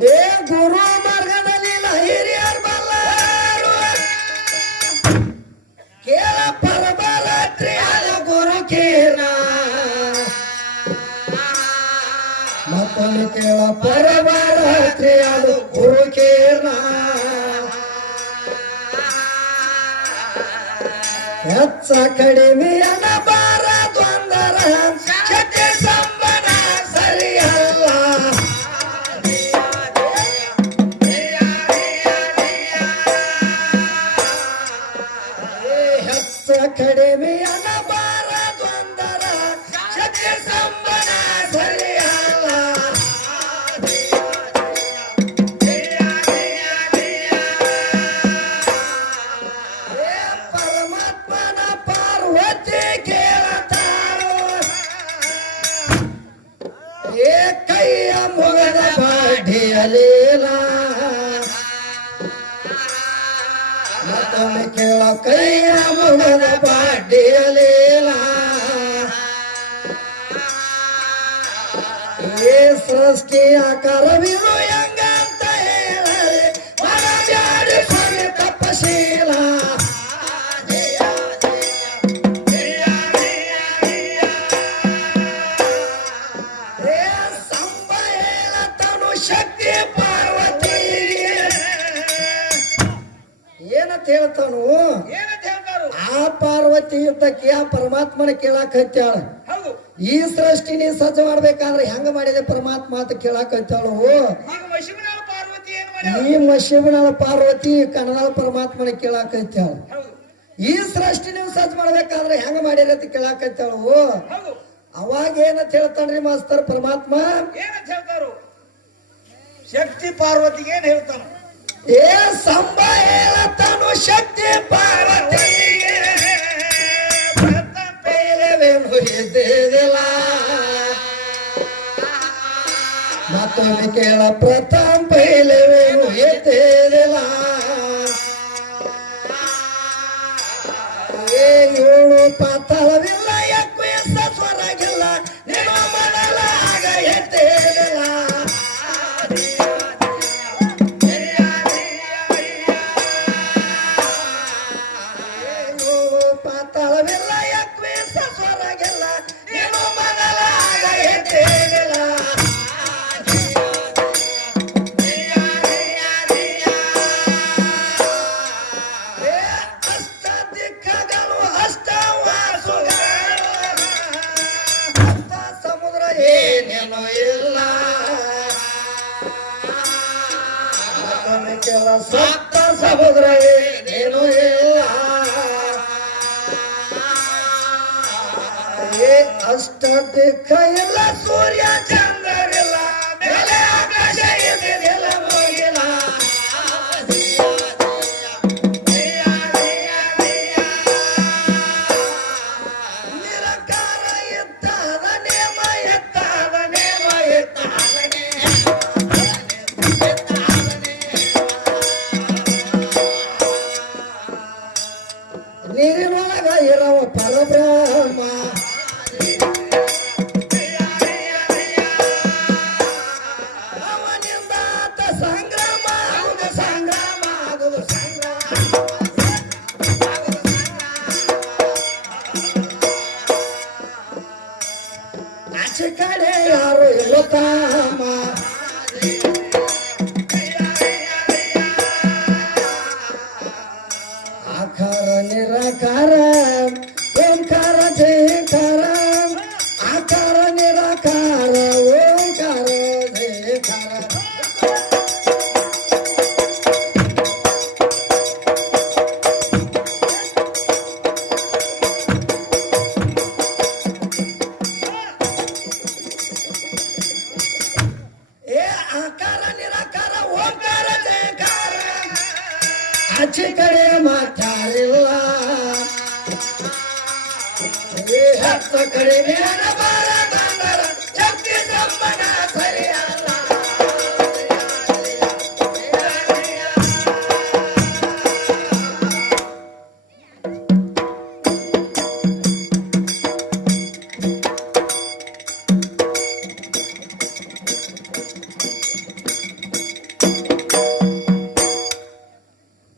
ಏ ಗುರು ಮಾರ್ಗದಲ್ಲಿ ಹಿರಿಯರ್ ಬಲ್ಲಾರು ಕೇಳ ಪರಬರಾತ್ರಿ ಆದ ಗುರು ಕೀರ್ಣ ಮತ್ತೊಂದು ಕೇಳ ಪರಬರಾತ್ರಿ ಆದ ಗುರು ಕೀರ್ಣ ಹೆಚ್ಚ ಕಡಿಮೆ ಅನ್ನಬಾರ ದ್ವಂದರ ಶಕ್ತಿ ಸಂಬನ ಸರಿಯಲ್ಲ. ಕಡಿಮೆ ಅನ್ನಬಾರ ದ್ವಂದರ ಶಕ್ತಿ ಸಂಬನ ಸರಿಯಲ್ಲ. ಪರಮಾತ್ಮನ ಪಾರ್ವತಿ ಕೇಳತಾಳು ಏ ಕೈಯ ಮೊಗದ ಬಾಡಿಯಲೇಲ. ಮತ್ತೊಮ್ಮೆ ಕೇಳ ಕೈಯ ಮೊಗದ ಬಾಡಿಯಲೇಲ. ಏ ಸೃಷ್ಟಿಯ ಕರವಿರು ಹೆಂಗಂತ ಹೇಳರೆ ಮನಬ್ಯಾಡಿ ಸ್ವಾಮಿ ತಪಶೀಲ. ಏ ಸಂಬ ಹೇಳತನು ಶಕ್ತಿ ಪಾರ್ವತಿಗೆ ಏನಂತ ಹೇಳ್ತಾನು, ಏನಂತ ಹೇಳ್ತಾರು ಆ ಪಾರ್ವತಿ ಯುದ್ಧಕ್ಕೆ ಆ ಪರಮಾತ್ಮನ ಕೇಳಾಕ ಹತ್ಯಾಳ. ಹೌದು ಈ ಸೃಷ್ಟಿನಿ ಸಜ್ಜ ಮಾಡ್ಬೇಕಾದ್ರೆ ಹೆಂಗ ಮಾಡಿದೆ ಪರಮಾತ್ಮ ಅಂತ ಕೇಳಾಕತ್ತಾಳು. ಈಗ ಮಶಿಬನಾಳ ಪಾರ್ವತಿ ಏನ್ ಮಾಡ್ಯಾಳ? ಈ ಮಶಿಬನಾಳ ಪಾರ್ವತಿ ಕನ್ನಡ ಪರಮಾತ್ಮನ ಕೇಳಾಕತ್ತಾಳ. ಹೌದು ಈ ಸೃಷ್ಟಿ ನೀವು ಸಜ್ಜ ಮಾಡ್ಬೇಕಾದ್ರೆ ಹೆಂಗ ಮಾಡಿರಿ ಅಂತ ಕೇಳಾಕತ್ತಾಳು. ಹೌದು. ಅವಾಗ ಏನಂತ ಹೇಳ್ತಾನ್ರಿ ಮಾಸ್ತರ್ ಪರಮಾತ್ಮ? ಏನಂತ ಹೇಳ್ತಾರು? ಶಕ್ತಿ ಪಾರ್ವತಿಗೆ ಏನ್ ಹೇಳ್ತಾನ? ಏ ಸಂಬ ಹೇಳತಾನು ಶಕ್ತಿ ಪಾರ್ವತಿಗೆ ಪೈಲವೇನು ಎದ್ದೇದಿಲ್ಲ. ಮತ್ತೊಮ್ಮೆ ಕೇಳ ಪ್ರಥಮ ಪೈಲವೇನು ಎದ್ದೇದಿಲ್ಲ. ಏಳು ಪಾತಾಳವಿಲ್ಲ ಎಕ್ವೇಸ ಸ್ವರಾಗಿಲ್ಲ ನೀನು ಮಾಡಲಾಗ ಎದ್ದೇದಿಲ್ಲ. ಪಾತಾಳವಿಲ್ಲ ಎಕ್ವೇಸ ಸ್ವರಾಗಿಲ್ಲ ನೀನು ಮಾಡಲಾಗ ಎದ್ದೇದಿಲ್ಲ. ಏನೇನು ಇಲ್ಲ ಕೆಲ ಸಪ್ತ ಸಮುದ್ರ ಏನೇನು ಇಲ್ಲ. ಅಷ್ಟ ದಿಕ್ಕ ಇಲ್ಲ ಸೂರ್ಯ ಚಂದ್ರರಿಲ್ಲ ಮೇಲೆ ಆಕಾಶ ಎದಿರಿಲ್ಲ ಹೋಗಿಲ್ಲ. ನಿರಂಕಾರ ಎತ್ತಾದ ನೇಮ ಎತ್ತಾದ ನೇಮ ಎತ್ತಾದ ನೀರಿನೊಳಗ ಇರವ ಪರಬ್ರಹ್ಮ ಅವನಿಂದ ಆತ ಸಂಗ್ರಾಮ ಆಗುದು ಸಂಗ್ರಾಮ ಆಗುದು ಸಂಗ್ರಾಮ. ಆಚೆ ಕಡೆ ಯಾರು ಇಲ್ಲೋ ತಾಮ ಆಕಾರ ನಿರಾಕಾರ ಓಂಕಾರ ಜಯಕಾರ ಆಕಾರ ನಿರಾಕಾರ ಓಂಕಾರ ಜಯಕಾರ. ಏ ಆಕಾರ ನಿರಾಕಾರ ಓಂಕಾರ ಜಯಕಾರ ಆಚೆ ಕಡೆ ಮಾತಾಡಿಲ್ಲ. ಏ ಹತ್ತ ಕಡೆ ನೇನ ಬಾರ ಬಂದರ ಶಕ್ತಿ ಸಂಬಂಧ ಸರಿಯಲ್ಲ.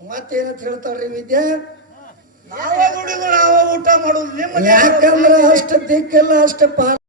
ಮತ್ತೇನಂತ ಹೇಳ್ತಾಳ್ರಿ ವಿದ್ಯೆ? ನಾವ ದುಡಿದು ನಾವ ಊಟ ಮಾಡುದು ನಿಮ್ಮ ಯಾಕಂದ್ರ ಅಷ್ಟ ದಿಕ್ಕಿಲ್ಲ ಅಷ್ಟ